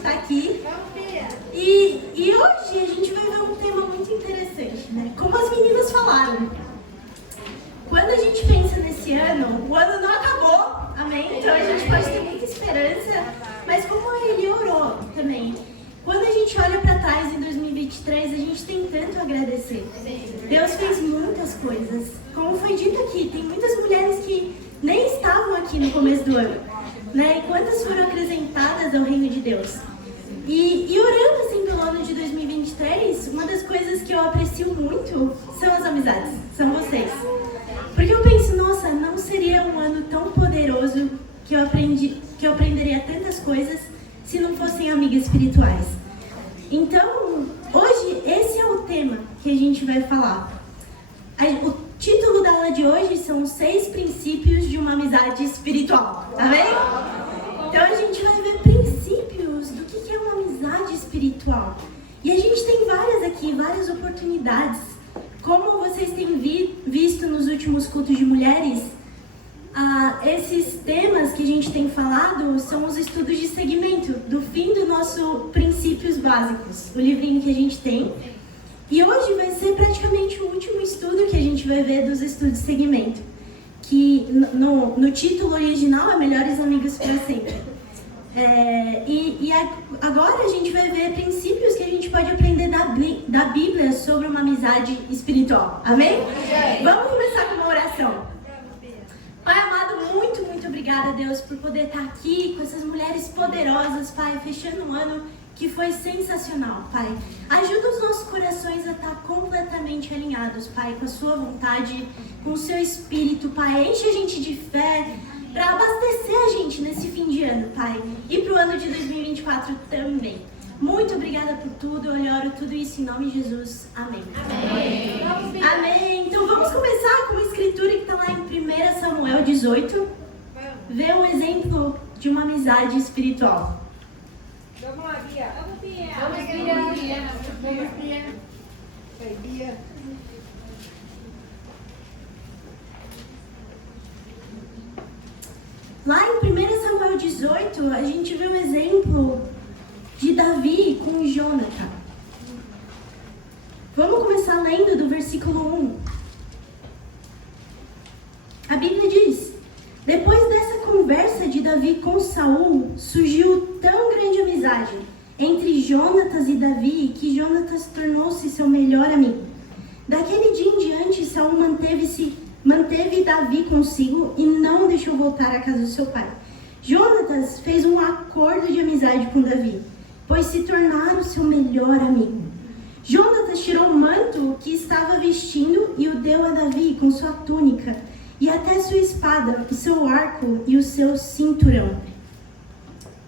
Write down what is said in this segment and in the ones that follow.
estar aqui. E hoje a gente vai ver um tema muito interessante, né? Como as meninas falaram. Quando a gente pensa nesse ano, o ano não acabou, amém? Então a gente pode ter muita esperança, mas como ele orou também. Quando a gente olha para trás em 2023, a gente tem tanto a agradecer. Deus fez muitas coisas. Como foi dito aqui, tem muitas mulheres que nem estavam aqui no começo do ano, né? E quantas foram acrescentadas ao reino de Deus. E orando assim pelo ano de 2023, uma das coisas que eu aprecio muito são as amizades, são vocês. Porque eu penso, nossa, não seria um ano tão poderoso que eu aprenderia tantas coisas se não fossem amigas espirituais. Então, hoje, esse é o tema que a gente vai falar. O título da aula de hoje são 6 princípios de uma amizade espiritual, tá bem? Então, a gente vai ver princípios do que é uma amizade espiritual. E a gente tem várias aqui, várias oportunidades. Como vocês têm visto nos últimos cultos de mulheres, esses temas que a gente tem falado são os estudos de segmento, do fim do nosso Princípios Básicos, o livrinho que a gente tem. E hoje vai ser praticamente o último estudo que a gente vai ver dos estudos de segmento, que no título original é Melhores Amigos para Sempre. Agora a gente vai ver princípios que a gente pode aprender da Bíblia sobre uma amizade espiritual. Amém? Vamos começar com uma oração. Pai amado, muito, muito obrigada, Deus, por poder estar aqui com essas mulheres poderosas, Pai, fechando um ano que foi sensacional, Pai. Ajuda os nossos corações a estar completamente alinhados, Pai, com a sua vontade, com o seu espírito, Pai. Enche a gente de fé para abastecer a gente nesse fim de ano, Pai, e para o ano de 2024 também. Muito obrigada por tudo, eu oro tudo isso em nome de Jesus. Amém. Amém. Amém. Então vamos começar com uma escritura que está lá em 1 Samuel 18. Ver um exemplo de uma amizade espiritual. Vamos lá, Bia. Vamos, Bia. Vamos, Bia. Vai, Bia. Lá em 1 Samuel 18, a gente vê um exemplo de Davi com Jonathan. Vamos começar lendo do versículo 1. A Bíblia diz: depois dessa conversa de Davi com Saul, surgiu tão grande amizade entre Jonatas e Davi que Jonatas tornou-se seu melhor amigo. Daquele dia em diante, Saul manteve Davi consigo e não o deixou voltar à casa do seu pai. Jonatas fez um acordo de amizade com Davi, pois se tornaram seu melhor amigo. Jonatas tirou o manto que estava vestindo e o deu a Davi com sua túnica, e até sua espada, o seu arco e o seu cinturão.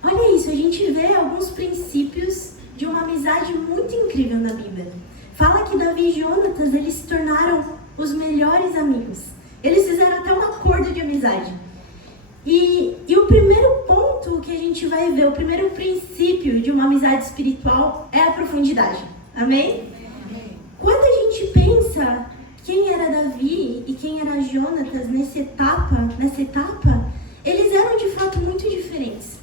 Olha isso, a gente vê alguns princípios de uma amizade muito incrível na Bíblia. Fala que Davi e Jonatas, eles se tornaram os melhores amigos. Eles fizeram até um acordo de amizade. E o primeiro ponto que a gente vai ver, o primeiro princípio de uma amizade espiritual é a profundidade. Amém? Quando a gente pensa quem era Davi e quem era Jonatas nessa etapa, eles eram de fato muito diferentes.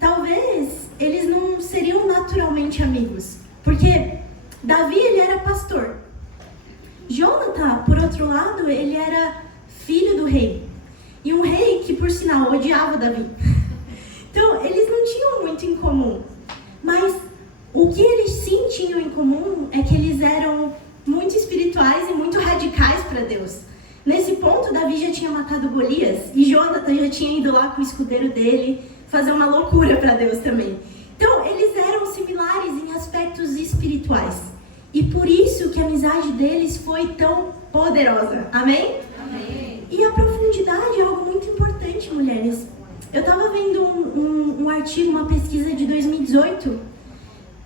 Talvez eles não seriam naturalmente amigos, porque Davi, ele era pastor. Jonathan, por outro lado, ele era filho do rei. E um rei que, por sinal, odiava Davi. Então, eles não tinham muito em comum. Mas o que eles sim tinham em comum é que eles eram muito espirituais e muito radicais para Deus. Nesse ponto, Davi já tinha matado Golias e Jonathan já tinha ido lá com o escudeiro dele fazer uma loucura para Deus também. Então, eles eram similares em aspectos espirituais. E por isso que a amizade deles foi tão poderosa. Amém? Amém. E a profundidade é algo muito importante, mulheres. Eu estava vendo um artigo, uma pesquisa de 2018,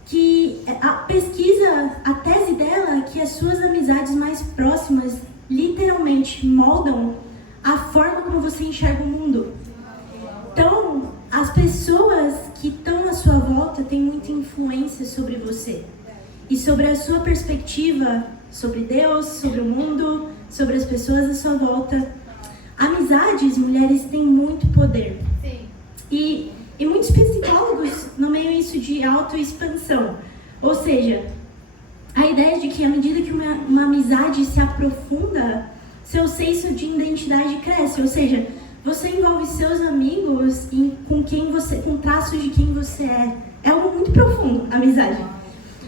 que a tese dela é que as suas amizades mais próximas literalmente moldam a forma como você enxerga o mundo. Então, as pessoas que estão à sua volta têm muita influência sobre você e sobre a sua perspectiva sobre Deus, sobre o mundo, sobre as pessoas à sua volta. Amizades, mulheres, têm muito poder. Sim. E muitos psicólogos nomeiam isso senso de autoexpansão. Ou seja, a ideia de que à medida que uma amizade se aprofunda, seu senso de identidade cresce. Ou seja, você envolve seus amigos com traços de quem você é. É algo muito profundo, a amizade.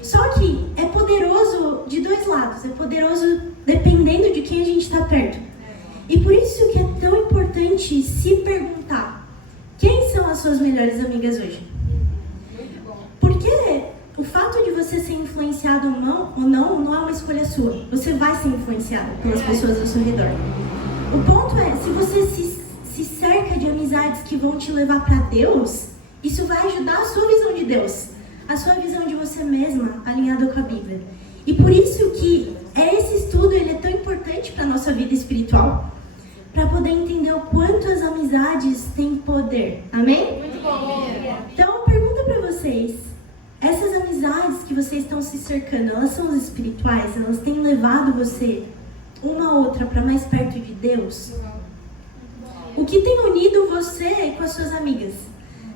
Só que é poderoso de dois lados. É poderoso dependendo de quem a gente está perto. E por isso que é tão importante se perguntar: quem são as suas melhores amigas hoje? Porque o fato de você ser influenciado ou não é uma escolha sua. Você vai ser influenciado pelas pessoas ao seu redor. O ponto é, se você se cerca de amizades que vão te levar para Deus, isso vai ajudar a sua visão de Deus, a sua visão de você mesma, alinhada com a Bíblia. E por isso que esse estudo ele é tão importante para a nossa vida espiritual, para poder entender o quanto as amizades têm poder. Amém? Muito bom. Então, pergunta para vocês: essas amizades que vocês estão se cercando, elas são espirituais? Elas têm levado você, uma outra, para mais perto de Deus? O que tem unido você com as suas amigas?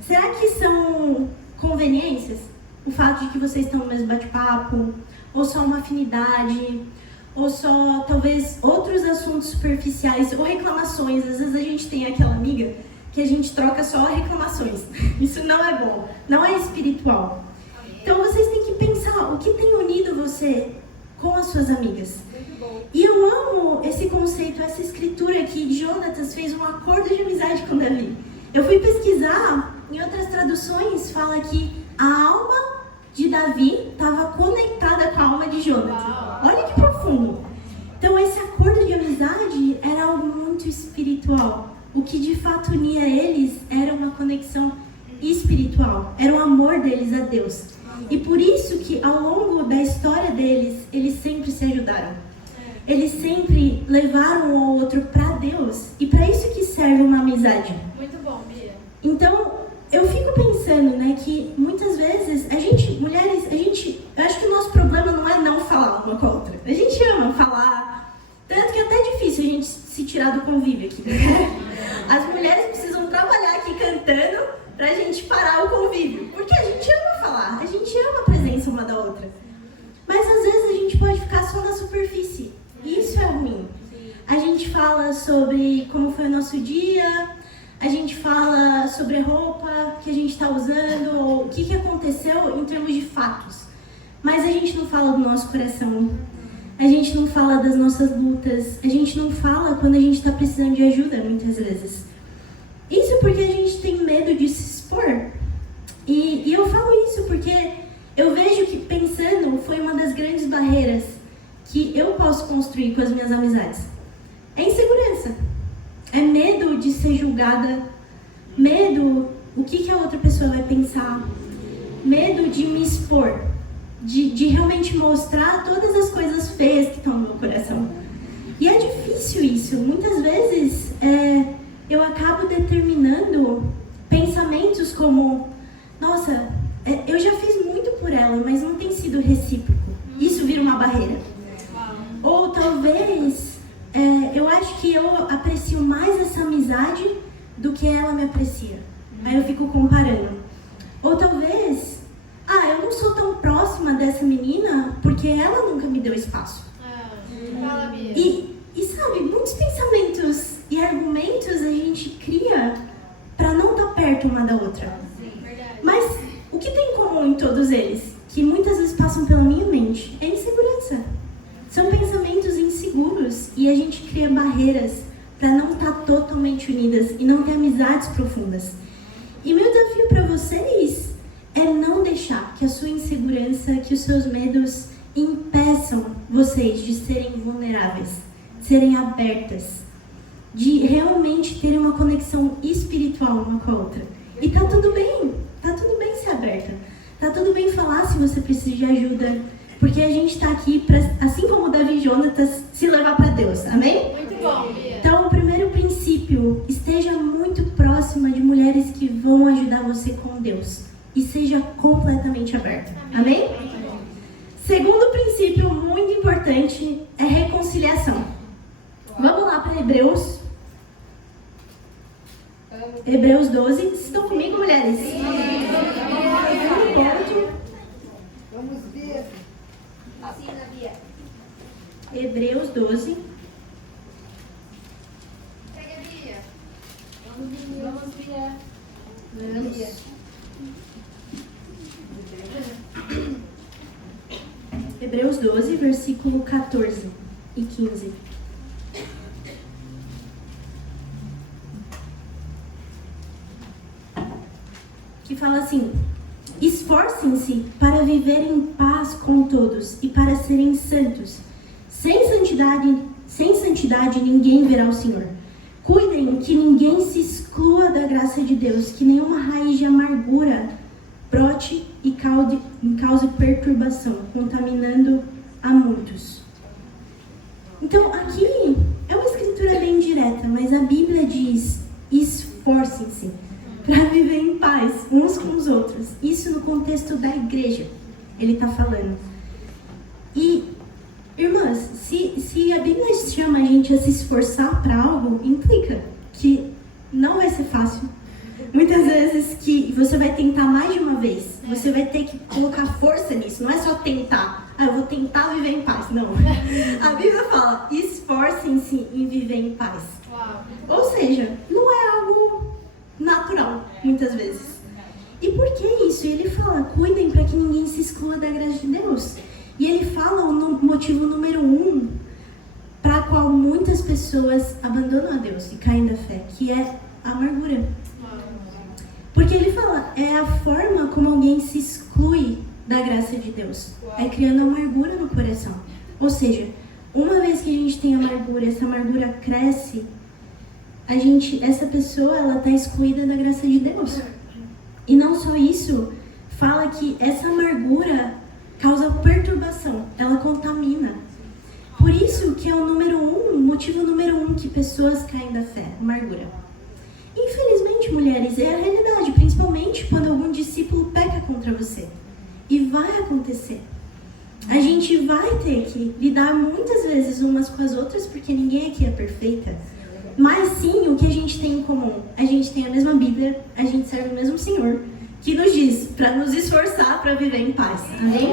Será que são conveniências? O fato de que vocês estão no mesmo bate-papo? Ou só uma afinidade? Ou só, talvez, outros assuntos superficiais? Ou reclamações? Às vezes a gente tem aquela amiga que a gente troca só reclamações. Isso não é bom. Não é espiritual. Então vocês têm que pensar o que tem unido você com as suas amigas. E eu amo esse conceito, essa escritura que Jonatas fez um acordo de amizade com Davi. Eu fui pesquisar, em outras traduções fala que a alma de Davi estava conectada com a alma de Jonatas. Olha que profundo. Então esse acordo de amizade era algo muito espiritual. O que de fato unia eles era uma conexão espiritual, era o amor deles a Deus. E por isso que ao longo da história deles, eles sempre se ajudaram. Eles sempre levaram um ao outro para Deus. E para isso que serve uma amizade. Muito bom, Bia. Então, eu fico pensando, né, que muitas vezes a gente, mulheres, eu acho que o nosso problema não é não falar uma com a outra. A gente ama falar. Tanto que é até difícil a gente se tirar do convívio aqui. As mulheres precisam trabalhar aqui cantando pra gente parar o convívio. Porque a gente ama falar, a gente ama a presença uma da outra. Mas às vezes a gente pode ficar só na superfície. E isso é ruim. A gente fala sobre como foi o nosso dia, a gente fala sobre a roupa que a gente está usando, ou o que aconteceu em termos de fatos. Mas a gente não fala do nosso coração. A gente não fala das nossas lutas. A gente não fala quando a gente está precisando de ajuda, muitas vezes. Isso porque a gente tem medo de se expor. E eu falo isso porque eu vejo que pensando foi uma das grandes barreiras que eu posso construir com as minhas amizades. É insegurança. É medo de ser julgada. Medo, o que a outra pessoa vai pensar. Medo de me expor. De realmente mostrar todas as coisas feias que estão no meu coração. E é difícil isso. Muitas vezes eu acabo determinando pensamentos como: nossa, eu já fiz muito por ela, mas não tem sido recíproco. Isso vira uma barreira. Ou talvez eu acho que eu aprecio mais essa amizade do que ela me aprecia. Aí eu fico comparando. Ou talvez, eu não sou tão próxima dessa menina porque ela nunca me deu espaço. Fala, Bia. E sabe, muitos pensamentos e argumentos a gente cria para não estar perto uma da outra. Sim, verdade. Mas o que tem em comum em todos eles, que muitas vezes passam pela minha mente, é insegurança. São pensamentos inseguros e a gente cria barreiras para não estar totalmente unidas e não ter amizades profundas. E meu desafio para vocês é não deixar que a sua insegurança, que os seus medos impeçam vocês de serem vulneráveis, de serem abertas, de realmente terem uma conexão espiritual uma com a outra. E tá tudo bem ser aberta. Tá tudo bem falar se você precisa de ajuda, porque a gente tá aqui para, assim como Davi e Jonatas, se levar para Deus. Amém? Muito bom, Bia. Então, o primeiro princípio, esteja muito próxima de mulheres que vão ajudar você com Deus. E seja completamente aberta. Amém? Segundo princípio muito importante é reconciliação. Vamos lá para Hebreus. Hebreus 12. Vocês estão comigo, mulheres? segundo ponto, Vamos ver. Assina, Bia. Hebreus 12. Pega, Bia. Vamos, Bia. Hebreus 12, versículo 14 e 15. Que fala assim: esforcem-se para viver em paz com todos e para serem santos. Sem santidade ninguém verá o Senhor. Cuidem que ninguém se exclua da graça de Deus, que nenhuma raiz de amargura brote e cause perturbação, contaminando a muitos. Então, aqui é uma escritura bem direta, mas a Bíblia diz: esforcem-se para viver em paz uns com os outros. Isso no contexto da igreja, ele está falando. E, irmãs, se a Bíblia chama a gente a se esforçar para algo, implica que não vai ser fácil. Muitas vezes que você vai tentar mais de uma vez, você vai ter que colocar força nisso, não é só tentar. Eu vou tentar viver em paz. Não. A Bíblia fala: esforcem-se em viver em paz. Uau. Ou seja, não é algo natural, muitas vezes. E por que isso? Ele fala: cuidem para que ninguém se exclua da graça de Deus. E ele fala o motivo número 1 para qual muitas pessoas abandonam a Deus e caem da fé, que é a amargura. Porque ele fala, é a forma como alguém se exclui da graça de Deus. É criando amargura no coração. Ou seja, uma vez que a gente tem amargura, essa amargura cresce, essa pessoa, ela está excluída da graça de Deus. E não só isso, fala que essa amargura causa perturbação, ela contamina. Por isso que é o motivo número 1 que pessoas caem da fé, amargura. Infelizmente, mulheres, é a realidade, principalmente quando algum discípulo peca contra você. E vai acontecer. A gente vai ter que lidar muitas vezes umas com as outras, porque ninguém aqui é perfeita. Mas sim, o que a gente tem em comum? A gente tem a mesma Bíblia, a gente serve o mesmo Senhor, que nos diz para nos esforçar para viver em paz. Amém?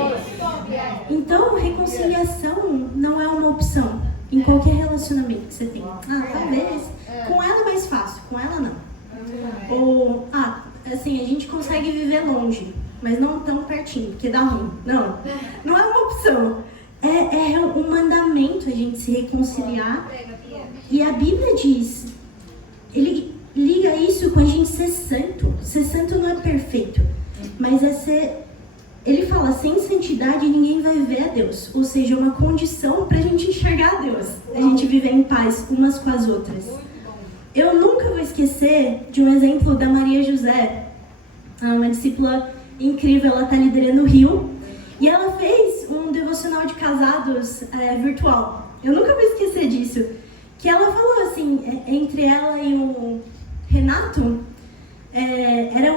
Então, reconciliação não é uma opção em qualquer relacionamento que você tem. Talvez com ela é mais fácil, com ela não. Ou, assim, a gente consegue viver longe, mas não tão pertinho, porque dá ruim. Não é uma opção. É um mandamento a gente se reconciliar. E a Bíblia diz, ele liga isso com a gente ser santo. Ser santo não é perfeito, mas é ser... Ele fala, sem santidade ninguém vai ver a Deus. Ou seja, é uma condição para a gente enxergar a Deus. A gente viver em paz umas com as outras. Eu nunca vou esquecer de um exemplo da Maria José. Uma discípula incrível, ela está liderando o Rio. E ela fez um devocional de casados virtual. Eu nunca vou esquecer disso. Que ela falou assim, entre ela e o Renato, era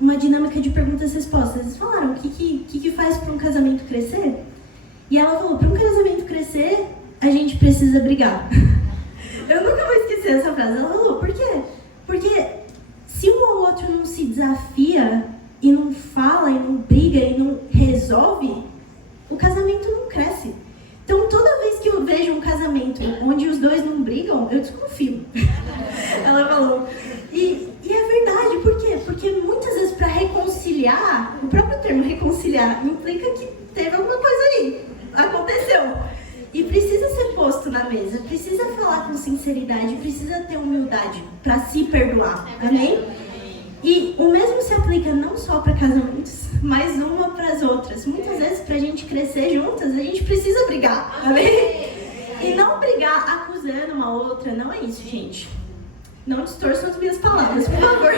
uma dinâmica de perguntas e respostas. Eles falaram, o que faz para um casamento crescer? E ela falou, para um casamento crescer, a gente precisa brigar. Eu nunca vou esquecer essa frase. Ela falou, por quê? Porque se um ou outro não se desafia, e não fala, e não briga, e não resolve, o casamento não cresce. Então, toda vez que eu vejo um casamento onde os dois não brigam, eu desconfio. Ela falou. E é verdade, por quê? Porque muitas vezes para reconciliar, o próprio termo reconciliar implica que teve alguma coisa ali, aconteceu. E precisa ser posto na mesa, precisa falar com sinceridade, precisa ter humildade para se perdoar, amém? E o mesmo se aplica não só para casamentos, mas uma para as outras. Muitas vezes, para a gente crescer juntas, a gente precisa brigar, amém? E não brigar acusando uma outra, não é isso, gente. Não distorçam as minhas palavras, por favor.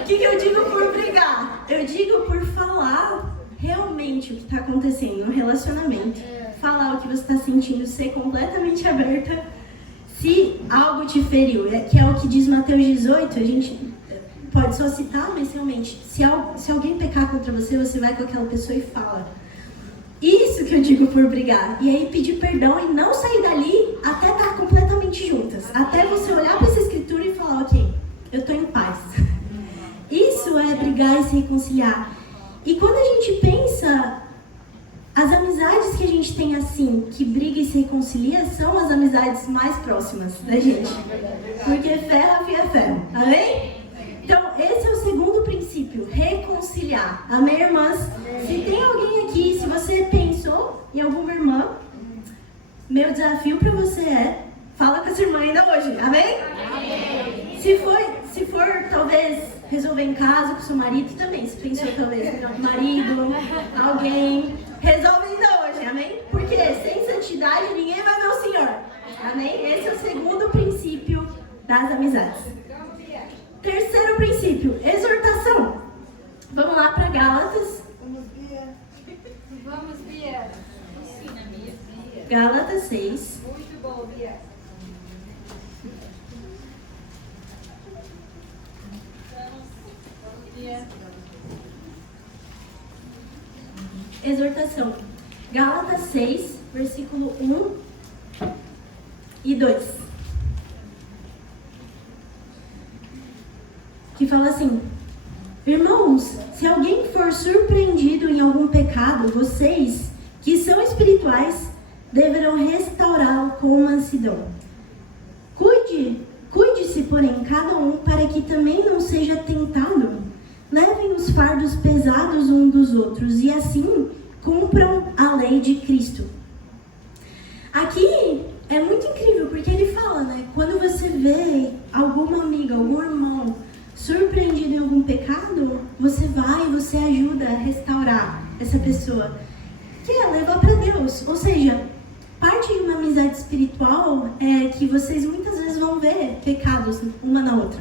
O que eu digo por brigar? Eu digo por falar realmente o que está acontecendo no relacionamento. Falar o que você está sentindo, ser completamente aberta. Se algo te feriu, que é o que diz Mateus 18, a gente pode só citar, mas realmente, se alguém pecar contra você, você vai com aquela pessoa e fala. Isso que eu digo por brigar. E aí pedir perdão e não sair dali até estar completamente juntas. Até você olhar para essa escritura e falar, ok, eu estou em paz. Isso é brigar e se reconciliar. E quando a gente pensa, as amizades que a gente tem assim, que briga e se reconcilia, são as amizades mais próximas da gente. Porque ferro afia ferro. Amém? Então, esse é o segundo princípio, reconciliar. Amém, irmãs? Se tem alguém aqui, se você pensou em alguma irmã, meu desafio para você é, fala com essa irmã ainda hoje. Amém? Amém. Se for talvez resolver em casa com seu marido também, se pensou talvez marido, alguém, resolve ainda hoje, amém? Porque sem santidade ninguém vai ver o Senhor, amém? Esse é o segundo princípio das amizades. Terceiro princípio, exortação. Vamos lá para Gálatas. Vamos, Bia. Ensina, Bia. Gálatas 6. Muito bom, Bia. Exortação. Gálatas 6, versículo 1 e 2. Que fala assim: irmãos, se alguém for surpreendido em algum pecado, vocês, que são espirituais, deverão restaurá-lo com mansidão. Cuide-se, porém, cada um, para que também não seja tentado. Levem os fardos pesados uns dos outros e assim cumpram a lei de Cristo. Aqui é muito incrível porque ele fala, né? Quando você vê alguma amiga, algum irmão surpreendido em algum pecado, você vai e você ajuda a restaurar essa pessoa, que é levar para Deus. Ou seja, parte de uma amizade espiritual é que vocês muitas vezes vão ver pecados uma na outra.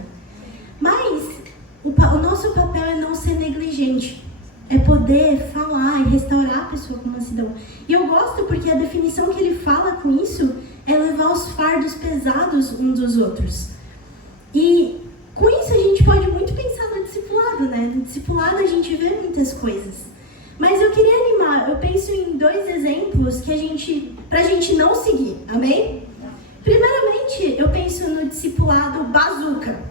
Mas o nosso papel é não ser negligente, é poder falar e restaurar a pessoa com mansidão. E eu gosto porque a definição que ele fala com isso é levar os fardos pesados uns dos outros. E com isso a gente pode muito pensar no discipulado, né? No discipulado a gente vê muitas coisas. Mas eu queria animar, eu penso em 2 exemplos que pra gente não seguir, amém? Primeiramente, eu penso no discipulado bazuca,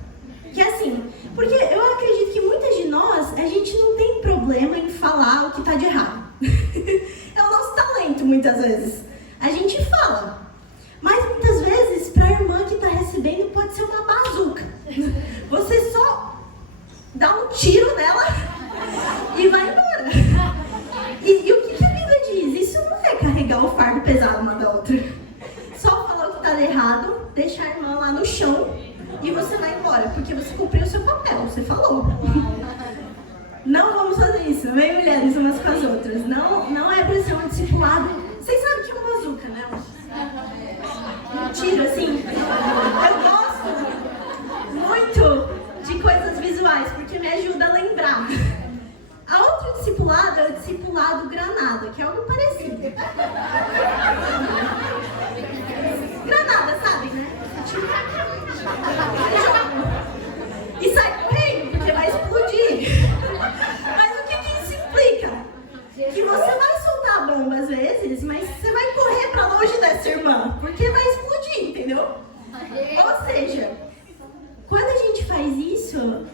que é assim, porque eu acredito que muitas de nós, a gente não tem problema em falar o que tá de errado. É o nosso talento, muitas vezes. A gente fala. Mas muitas vezes, para a irmã que está recebendo, pode ser uma bazuca. Você só dá um tiro nela e vai embora. E o que a Bíblia diz? Isso não é carregar o fardo pesado uma da outra. Só falar o que está errado, deixar a irmã lá no chão e você vai embora, porque você cumpriu o seu papel, você falou. Não vamos fazer isso, amém, mulheres, umas com as outras. Não é para ser um discipulado. Vocês sabem que é uma bazuca, né? Um tiro, assim. Eu gosto muito de coisas visuais, porque me ajuda a lembrar. A outro discipulado é o discipulado granada, que é algo parecido. Granada, sabe, né? E sai correndo, porque vai explodir. Mas o que isso implica? Que você vai soltar a bomba às vezes, mas você vai correr pra longe dessa irmã, porque vai explodir, entendeu? Ou seja, quando a gente faz isso,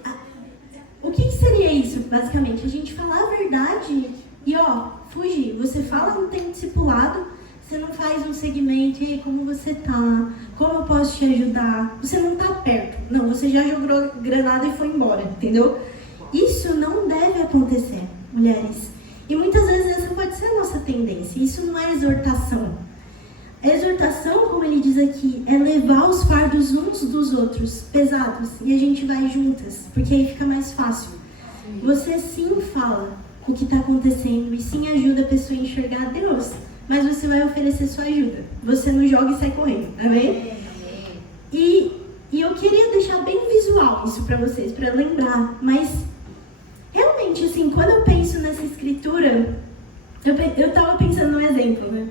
o que seria isso, basicamente? A gente falar a verdade e, fugir. Você fala no tempo discipulado, você não faz um segmento, e aí, como você tá? Como eu posso te ajudar? Você não tá perto. Não, você já jogou granada e foi embora, entendeu? Isso não deve acontecer, mulheres. E muitas vezes essa pode ser a nossa tendência. Isso não é exortação. A exortação, como ele diz aqui, é levar os fardos uns dos outros, pesados, e a gente vai juntas, porque aí fica mais fácil. Você sim fala o que está acontecendo e sim ajuda a pessoa a enxergar Deus, mas você vai oferecer sua ajuda. Você não joga e sai correndo, amém? E eu queria deixar bem visual isso para vocês, para lembrar, mas realmente, assim, quando eu penso nessa escritura, eu estava pensando num exemplo, né?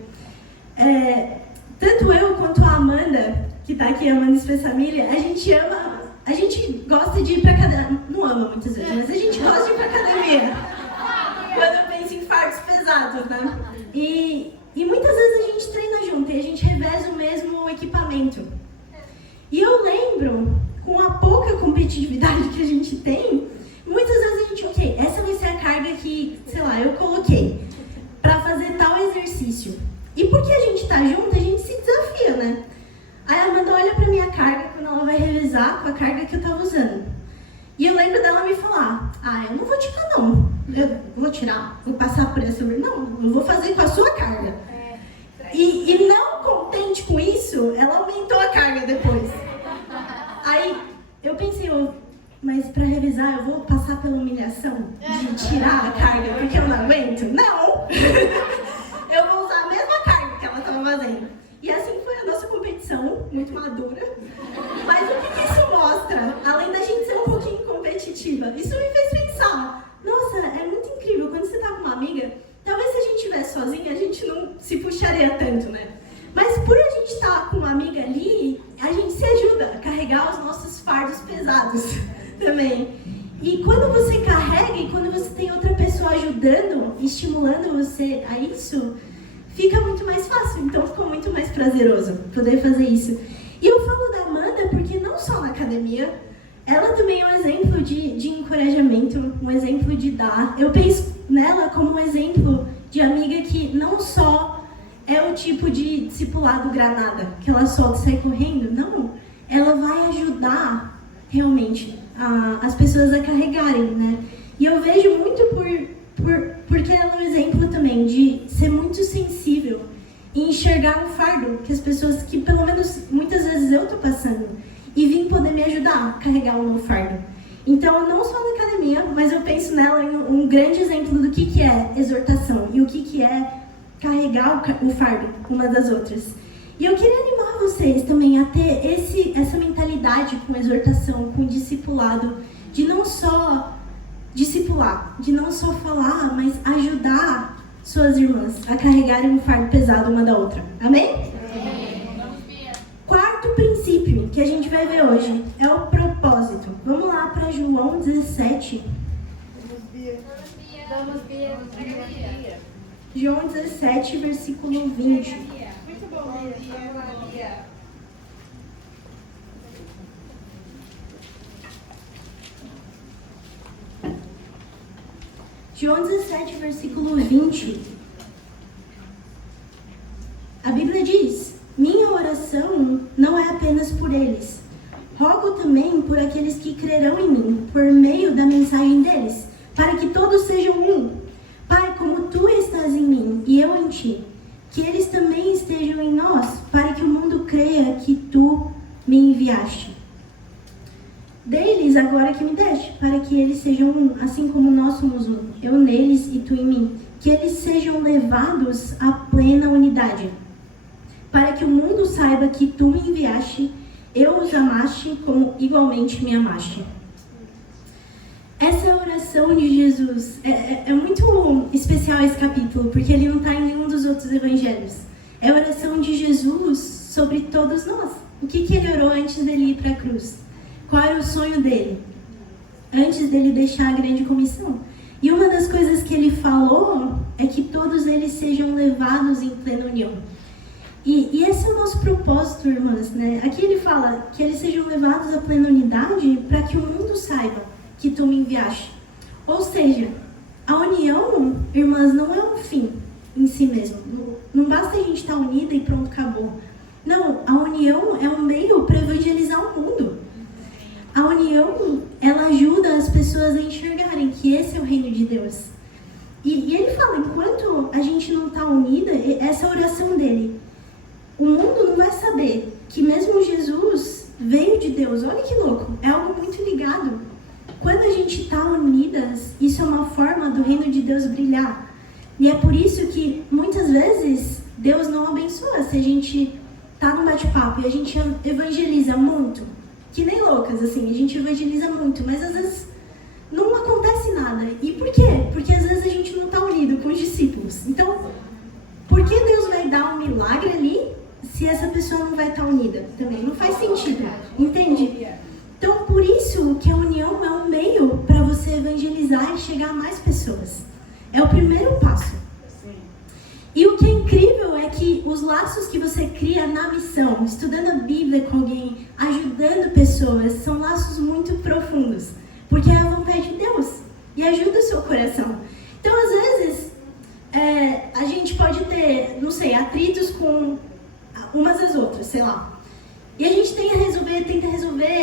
Tanto eu quanto a Amanda, que está aqui, a Amanda Express Família, a gente gosta de ir para academia, não ama muitas vezes, mas a gente gosta de ir para academia, quando eu penso em fardos pesados, né? E muitas vezes a gente treina junto e a gente reveza o mesmo equipamento. E eu lembro, com a pouca competitividade que a gente tem, ok, para fazer tal exercício. E porque a gente tá junto, a gente se desafia, né? Aí a Amanda olha pra minha carga quando ela vai revezar com a carga que eu tava usando. E eu lembro dela me falar, eu não vou tirar não, eu vou tirar, vou passar por essa, não, eu vou fazer com a sua carga. E não contente com isso, ela aumentou a carga depois. Aí eu pensei, mas para revisar eu vou passar pela humilhação de tirar a carga porque eu não aguento? Não! Eu vou usar a mesma carga que ela estava fazendo. E assim foi a nossa competição, muito madura. Mas o que isso mostra? Além da gente ser um pouquinho competitiva, isso me fez pensar, nossa, é muito incrível, quando você tá com uma amiga, talvez se a gente estivesse sozinha, a gente não se puxaria tanto, né? Mas por a gente estar com uma amiga ali, a gente se ajuda a carregar os nossos fardos pesados também. E quando você carrega e quando você tem outra pessoa ajudando, estimulando você a isso, fica muito mais fácil. Então ficou muito mais prazeroso poder fazer isso. E eu falo da Amanda porque não só na academia, ela também é um exemplo de encorajamento, um exemplo de dar. Eu penso nela como um exemplo de amiga que não só é o tipo de discipulado granada, que ela solta e sai correndo. Não, ela vai ajudar realmente as pessoas a carregarem, né? E eu vejo muito porque ela é um exemplo também de ser muito sensível e enxergar um fardo que as pessoas, que pelo menos muitas vezes eu tô passando, e vim poder me ajudar a carregar o meu fardo. Então, não só na academia, mas eu penso nela em um grande exemplo do que é exortação e o que é carregar o fardo uma das outras. E eu queria animar vocês também a ter essa mentalidade com exortação, com discipulado, de não só discipular, de não só falar, mas ajudar suas irmãs a carregarem um fardo pesado uma da outra. Amém? Quarto princípio que a gente vai ver hoje é o propósito. Vamos lá para João 17. Vamos, Bia. João 17, versículo 20. Muito bom, Bia. João 17, versículo 20. A Bíblia diz: minha oração não é apenas por eles. Rogo também por aqueles que crerão em mim, por meio da mensagem deles, para que todos sejam um. Pai, como tu estás em mim e eu em ti, que eles também estejam em nós, para que o mundo creia que tu me enviaste. Deles agora que me deste, para que eles sejam um, assim como nós somos um, eu neles e tu em mim, que eles sejam levados à plena unidade, para que o mundo saiba que tu me enviaste, eu os amaste como igualmente me amaste. Essa oração de Jesus é muito especial esse capítulo, porque ele não está em nenhum dos outros evangelhos. É a oração de Jesus sobre todos nós. O que ele orou antes dele ir para a cruz? Qual era o sonho dele? Antes dele deixar a grande comissão. E uma das coisas que ele falou é que todos eles sejam levados em plena união. E esse é o nosso propósito, irmãs, né? Aqui ele fala que eles sejam levados à plena unidade para que o mundo saiba que tu me enviaste. Ou seja, a união, irmãs, não é um fim em si mesmo. Não basta a gente estar unida e pronto, acabou. Não, a união é um meio para evangelizar o mundo. A união, ela ajuda as pessoas a enxergarem que esse é o reino de Deus. E ele fala, enquanto a gente não está unida, essa oração dele, o mundo não vai saber que mesmo Jesus veio de Deus. Olha que louco, é algo muito ligado. Quando a gente está unidas, isso é uma forma do reino de Deus brilhar. E é por isso que, muitas vezes, Deus não abençoa se a gente está num bate-papo e a gente evangeliza muito. Que nem loucas, assim, a gente evangeliza muito, mas às vezes não acontece nada. E por quê? Porque às vezes a gente não está unido com os discípulos. Então, por que Deus vai dar um milagre ali se essa pessoa não vai estar unida? Também não faz sentido, entende? Então, por isso que a união é um meio para você evangelizar e chegar a mais pessoas. É o primeiro passo. E o que é incrível é que os laços que você cria na missão, estudando a Bíblia com alguém, ajudando pessoas, são laços muito profundos. Porque é a vontade de Deus e ajuda o seu coração. Então, às vezes, gente pode ter, não sei, atritos com umas às outras, sei lá. E a gente tenta resolver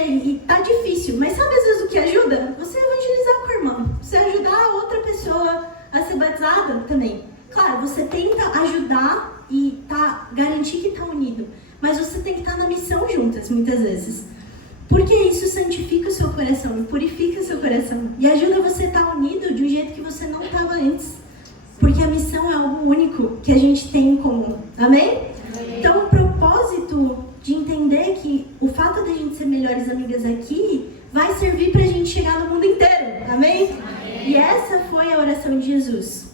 e tá difícil. Mas sabe às vezes o que ajuda? Você evangelizar com o irmão. Você ajudar a outra pessoa a ser batizada também. Claro, você tenta ajudar e garantir que tá unido. Mas você tem que estar na missão juntas, muitas vezes. Porque isso santifica o seu coração, purifica o seu coração. E ajuda você a estar unido de um jeito que você não estava antes. Porque a missão é algo único que a gente tem em comum. Amém? Então, o propósito de entender que o fato de a gente ser melhores amigas aqui vai servir para a gente chegar no mundo inteiro. Amém? E essa foi a oração de Jesus.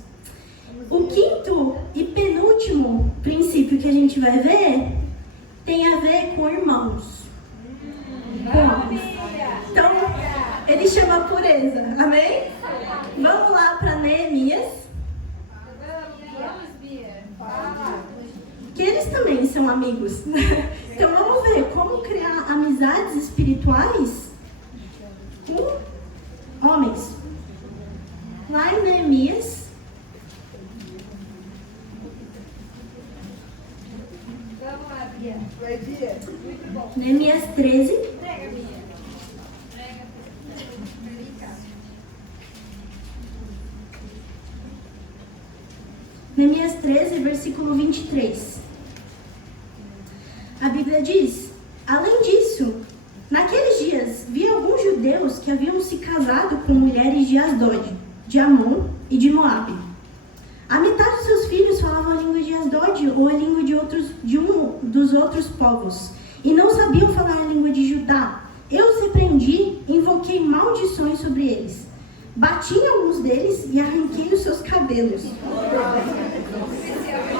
O quinto e penúltimo princípio que a gente vai ver tem a ver com irmãos. Com homens. Então, ele chama pureza. Amém? Vamos lá para Neemias. Vamos, Bia. Que eles também são amigos. Então vamos ver como criar amizades espirituais com homens. Lá em Neemias. Vamos lá, Bia. Vai, Bia. Muito bom. Neemias 13. Prega, Bia. Neemias 13, versículo 23. A Bíblia diz: além disso, naqueles dias, vi alguns judeus que haviam se casado com mulheres de Asdod, de Amon e de Moabe. A metade de seus filhos falavam a língua de Asdod ou a língua de um dos outros povos, e não sabiam falar a língua de Judá. Eu os repreendi e invoquei maldições sobre eles. Bati em alguns deles e arranquei os seus cabelos.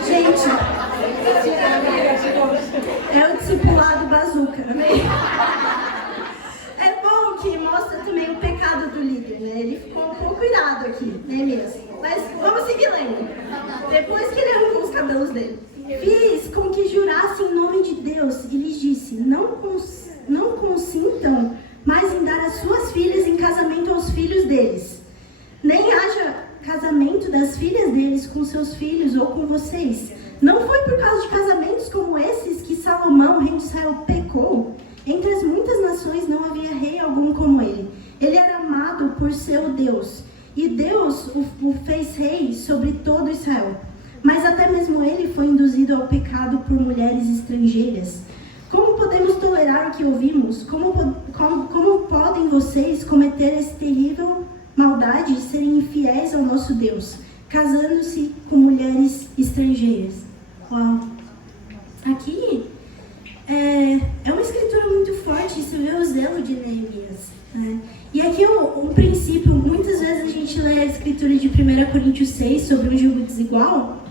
Gente, é o discipulado bazuca, né? É bom que mostra também o pecado do líder, né? Ele ficou um pouco irado aqui, né mesmo? Mas vamos seguir lendo. Depois que ele arrancou os cabelos dele. Fiz com que jurassem em nome de Deus e lhes disse: não consintam mais em dar as suas filhas em casamento aos filhos deles. Nem haja casamento das filhas deles com seus filhos ou com vocês. Não foi por causa de casamentos como esses que Salomão, rei de Israel, pecou. Entre as muitas nações não havia rei algum como ele. Ele era amado por seu Deus. E Deus o fez rei sobre todo Israel. Mas até mesmo ele foi induzido ao pecado por mulheres estrangeiras. Como podemos tolerar o que ouvimos? Como podem vocês cometer essa terrível maldade de serem infiéis ao nosso Deus, casando-se com mulheres estrangeiras? Uau! Aqui é uma escritura muito forte, você vê o zelo de Neemias. Né? E aqui um princípio, muitas vezes a gente lê a escritura de 1 Coríntios 6 sobre um julgo desigual,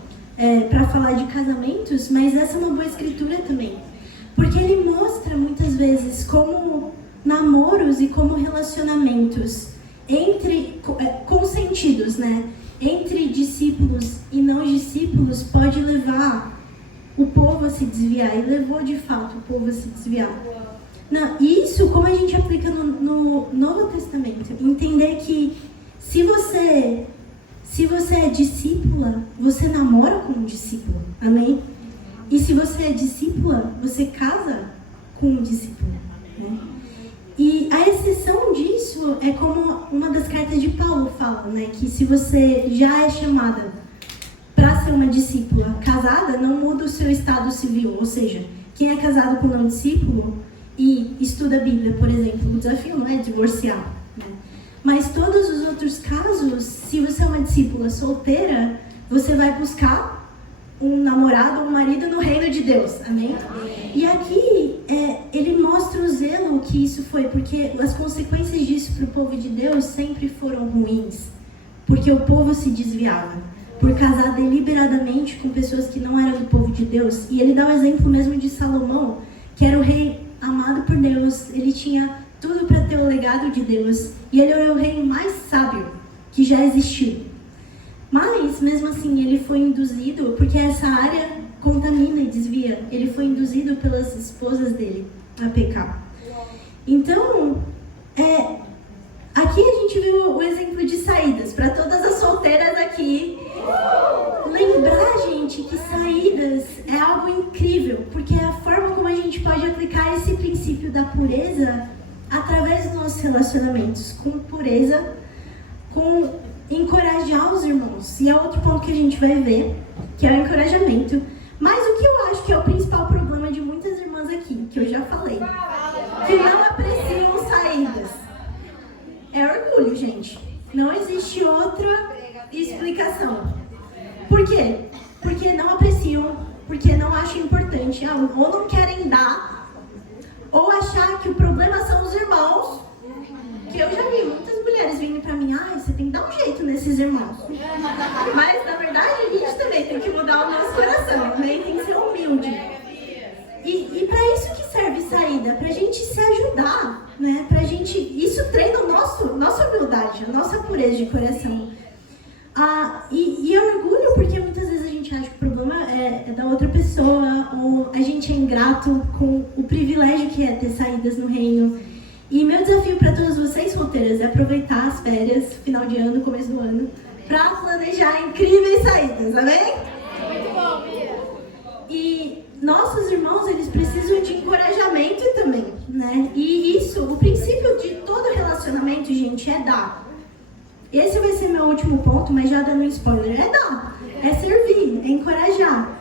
para falar de casamentos, mas essa é uma boa escritura também. Porque ele mostra muitas vezes como namoros e como relacionamentos consentidos, né? Entre discípulos e não discípulos pode levar o povo a se desviar. E levou de fato o povo a se desviar. Isso como a gente aplica no Novo Testamento. Entender que se você é discípula, você namora com um discípulo. Amém? E se você é discípula, você casa com um discípulo. Né? E a exceção disso é como uma das cartas de Paulo fala, né? Que se você já é chamada para ser uma discípula casada, não muda o seu estado civil. Ou seja, quem é casado com um discípulo e estuda a Bíblia, por exemplo, o desafio não é divorciar. Né? Mas todos os outros casos, se você é uma discípula solteira, você vai buscar um namorado ou um marido no reino de Deus, amém? E aqui ele mostra o zelo que isso foi, porque as consequências disso para o povo de Deus sempre foram ruins, porque o povo se desviava, por casar deliberadamente com pessoas que não eram do povo de Deus. E ele dá o exemplo mesmo de Salomão, que era o rei amado por Deus, ele tinha tudo para ter o legado de Deus, e ele era o rei mais sábio que já existiu. Mas, mesmo assim, ele foi induzido, porque essa área contamina e desvia, ele foi induzido pelas esposas dele a pecar. Então, aqui a gente viu o exemplo de saídas, para todas as solteiras aqui. Lembrar, gente, saídas é algo incrível, porque é a forma como a gente pode aplicar esse princípio da pureza através dos nossos relacionamentos, com pureza, com encorajar os irmãos. E é outro ponto que a gente vai ver, que é o encorajamento. Mas o que eu acho que é o principal problema de muitas irmãs aqui, que eu já falei, que não apreciam saídas, é orgulho, gente. Não existe outra explicação. Por quê? Porque não apreciam, porque não acham importante, ou não querem dar, ou achar que o problema são os irmãos, que eu já vi muitas mulheres vindo pra mim, você tem que dar um jeito nesses irmãos. Mas, na verdade, a gente também tem que mudar o nosso coração, né? Tem que ser humilde. E pra isso que serve saída, pra gente se ajudar, né? Pra gente, isso treina nossa humildade, a nossa pureza de coração. E orgulho, porque muitas vezes a gente acha que o problema é da outra pessoa, ou a gente é ingrato com o privilégio que é ter saídas no reino. E meu desafio para todas vocês solteiras é aproveitar as férias, final de ano, começo do ano, para planejar incríveis saídas, amém? Muito bom, Bia. E nossos irmãos, eles precisam de encorajamento também, né? E isso, o princípio de todo relacionamento, gente, é dar. Esse vai ser meu último ponto, mas já dando um spoiler, é dar, é servir, é encorajar.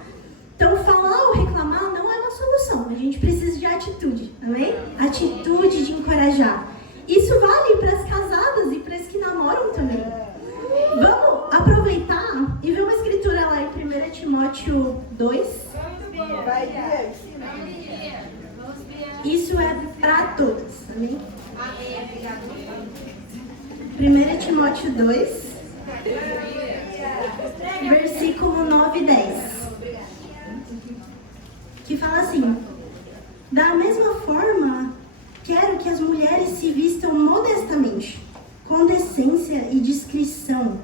Então, falar ou reclamar não é uma solução, a gente precisa de atitude, amém? Atitude de encorajar. Isso vale para as casadas e para as que namoram também. Vamos aproveitar e ver uma escritura lá em 1 Timóteo 2. Vai, Bia. Vamos, Bia. Isso é para todas, amém? Amém. Obrigada. 1 Timóteo 2, versículo 9 e 10. Que fala assim: da mesma forma, quero que as mulheres se vistam modestamente, com decência e discrição,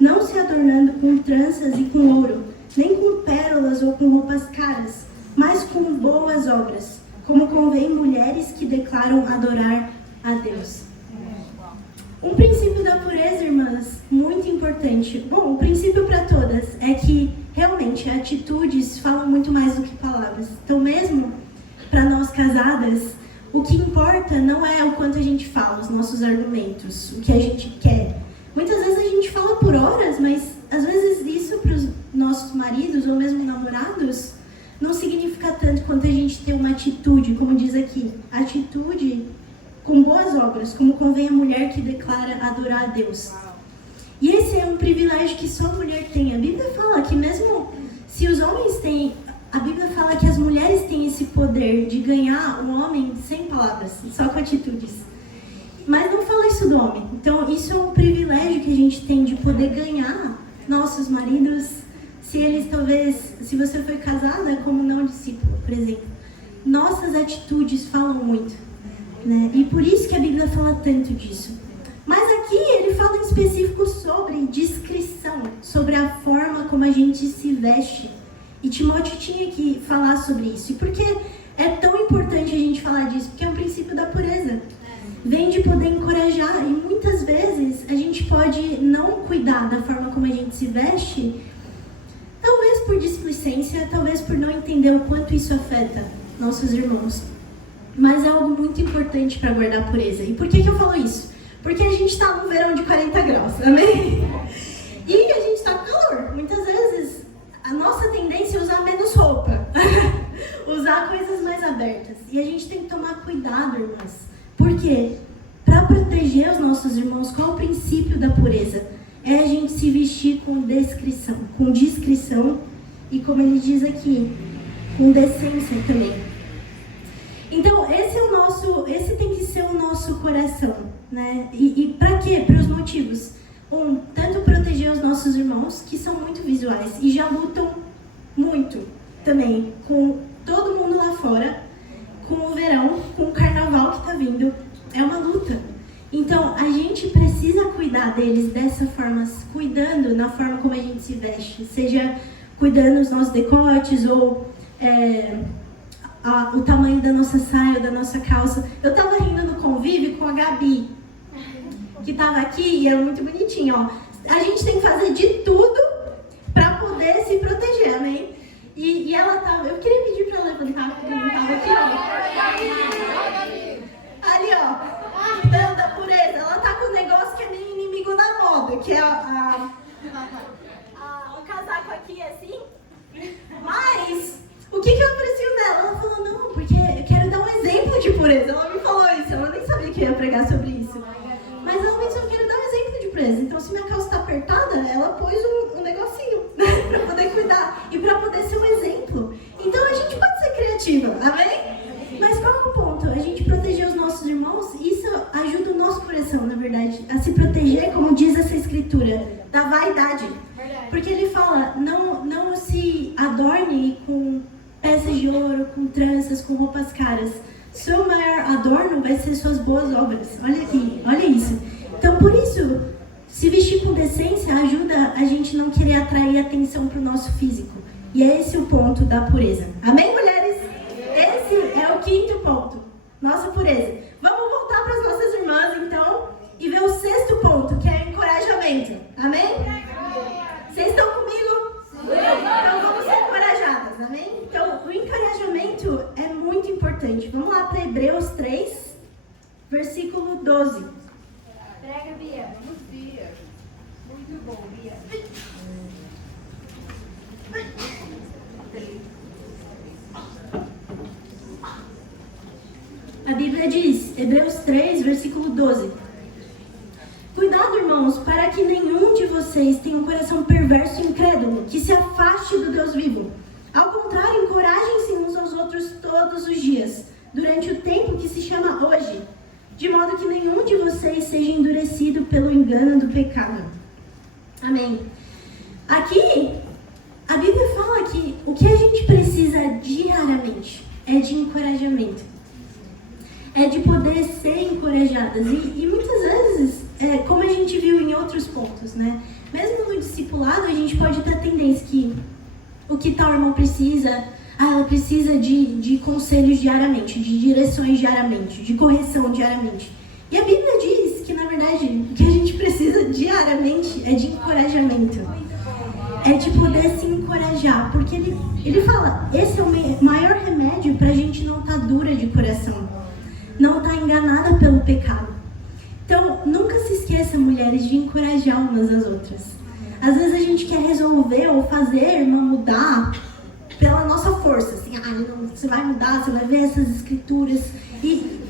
não se adornando com tranças e com ouro, nem com pérolas ou com roupas caras, mas com boas obras, como convém mulheres que declaram adorar a Deus. Um princípio da pureza, irmãs, muito importante. Bom, o princípio para todas é que realmente atitudes falam muito mais do que palavras. Então, mesmo para nós casadas, o que importa não é o quanto a gente fala, os nossos argumentos, o que a gente quer. Muitas vezes a gente fala por horas, mas às vezes isso para os nossos maridos ou mesmo namorados não significa tanto quanto a gente ter uma atitude, como diz aqui. Atitude com boas obras, como convém a mulher que declara adorar a Deus. E esse é um privilégio que só a mulher tem. A Bíblia fala que mesmo se os homens têm, a Bíblia fala que as mulheres têm esse poder de ganhar o homem sem palavras, só com atitudes. Mas não fala isso do homem. Então isso é um privilégio que a gente tem de poder ganhar nossos maridos, se eles talvez, se você foi casada como não discípulo, por exemplo. Nossas atitudes falam muito. Né? E por isso que a Bíblia fala tanto disso. Mas aqui ele fala em específico sobre discrição, sobre a forma como a gente se veste. E Timóteo tinha que falar sobre isso. E por que é tão importante a gente falar disso? Porque é um princípio da pureza. Vem de poder encorajar. E muitas vezes a gente pode não cuidar da forma como a gente se veste, talvez por displicência, talvez por não entender o quanto isso afeta nossos irmãos. Mas é algo muito importante para guardar a pureza. E por que eu falo isso? Porque a gente está num verão de 40 graus, amém? E a gente está com calor. Muitas vezes a nossa tendência é usar menos roupa, usar coisas mais abertas. E a gente tem que tomar cuidado, irmãs. Por quê? Para proteger os nossos irmãos, qual é o princípio da pureza? É a gente se vestir com discrição e, como ele diz aqui, com decência também. Então, esse tem que ser o nosso coração, né? E para quê? Para os motivos. Tanto proteger os nossos irmãos, que são muito visuais e já lutam muito também com todo mundo lá fora, com o verão, com o carnaval que está vindo. É uma luta. Então, a gente precisa cuidar deles dessa forma, cuidando na forma como a gente se veste, seja cuidando dos nossos decotes ou o tamanho da nossa saia, da nossa calça. Eu tava rindo no convívio com a Gabi, que tava aqui e era muito bonitinha, ó. A gente tem que fazer de tudo para poder se proteger, amém? aqui assim. Mas, o que eu aprecio nela? Ela falou, não, porque eu quero dar um exemplo de pureza. Ela me falou isso, ela nem sabia que eu ia pregar sobre isso. Mas ela pensou, eu quero dar um exemplo de pureza. Então, se minha calça está apertada, ela pôs um negocinho, né, para poder cuidar e para poder ser um exemplo. Então, a gente pode ser criativa, amém? Mas qual é o ponto? A gente proteger os nossos irmãos, isso ajuda o nosso coração, na verdade, a se proteger, como diz essa escritura, da vaidade. Porque ele fala, não se adorne com peças de ouro, com tranças, com roupas caras. Seu maior adorno vai ser suas boas obras. Olha aqui, olha isso. Então, por isso, se vestir com decência ajuda a gente não querer atrair atenção para o nosso físico. E é esse o ponto da pureza. Amém, mulheres? Esse é o quinto ponto. Nossa pureza. Vamos voltar para as nossas irmãs, então, e ver o sexto ponto, que é encorajamento. Amém? Vocês estão comigo? Sim. Então vamos ser encorajadas, amém? Então, o encorajamento é muito importante. Vamos lá para Hebreus 3, versículo 12. Prega, Bia. Vamos, Bia. Muito bom, Bia. A Bíblia diz, Hebreus 3, versículo 12. Cuidado, irmãos, para que nenhum de vocês tenha um coração perverso e incrédulo, que se afaste do Deus vivo. Ao contrário, encorajem-se uns aos outros todos os dias, durante o tempo que se chama hoje, de modo que nenhum de vocês seja endurecido pelo engano do pecado. Amém. Aqui, a Bíblia fala que o que a gente precisa diariamente é de encorajamento. É de poder ser encorajadas. E muitas vezes, como a gente viu em outros pontos, né? Mesmo no discipulado, a gente pode ter a tendência que o que tal irmão precisa, ela precisa de conselhos diariamente, de direções diariamente, de correção diariamente. E a Bíblia diz que, na verdade, o que a gente precisa diariamente é de encorajamento. É de poder se encorajar. Porque ele fala, esse é o maior remédio para a gente não estar dura de coração. Não estar enganada pelo pecado. Então, nunca se esqueça, mulheres, de encorajar umas às outras. Às vezes a gente quer resolver ou fazer a irmã mudar pela nossa força. Assim, não, você vai mudar, você vai ver essas escrituras. E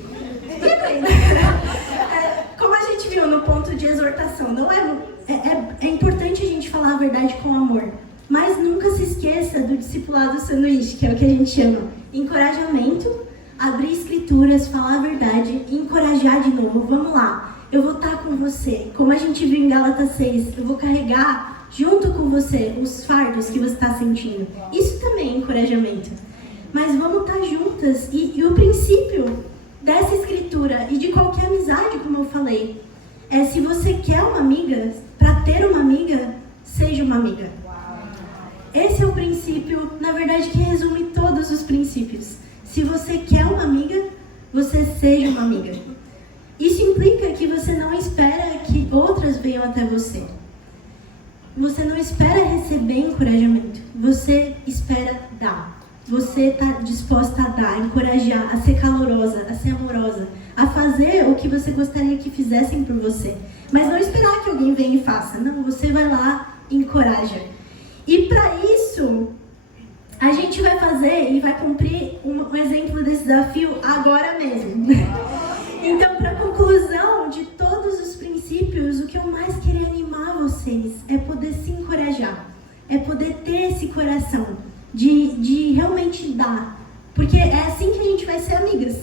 como a gente viu no ponto de exortação, não é importante a gente falar a verdade com amor. Mas nunca se esqueça do discipulado sanduíche, que é o que a gente chama. Encorajamento, abrir escrituras, falar a verdade e encorajar de novo. Vamos lá. Eu vou estar com você. Como a gente viu em Gálatas 6, eu vou carregar junto com você os fardos que você está sentindo. Isso também é encorajamento. Mas vamos estar juntas. E o princípio dessa escritura e de qualquer amizade, como eu falei, é se você quer uma amiga, para ter uma amiga, seja uma amiga. Esse é o princípio, na verdade, que resume todos os princípios. Se você quer uma amiga, você seja uma amiga. Isso implica que você não espera que outras venham até você. Você não espera receber encorajamento. Você espera dar. Você está disposta a dar, a encorajar, a ser calorosa, a ser amorosa, a fazer o que você gostaria que fizessem por você. Mas não esperar que alguém venha e faça. Não, você vai lá e encoraja. E para isso, a gente vai fazer e vai cumprir um exemplo desse desafio agora mesmo. Então, para a conclusão de todos os princípios, o que eu mais queria animar vocês é poder se encorajar. É poder ter esse coração de realmente dar. Porque é assim que a gente vai ser amigas.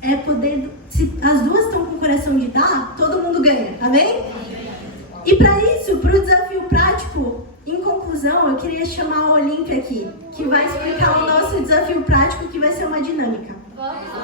É poder, se as duas estão com o coração de dar, todo mundo ganha. Amém? E para isso, para o desafio prático, em conclusão, eu queria chamar a Olímpia aqui, que vai explicar o nosso desafio prático, que vai ser uma dinâmica. Vamos lá.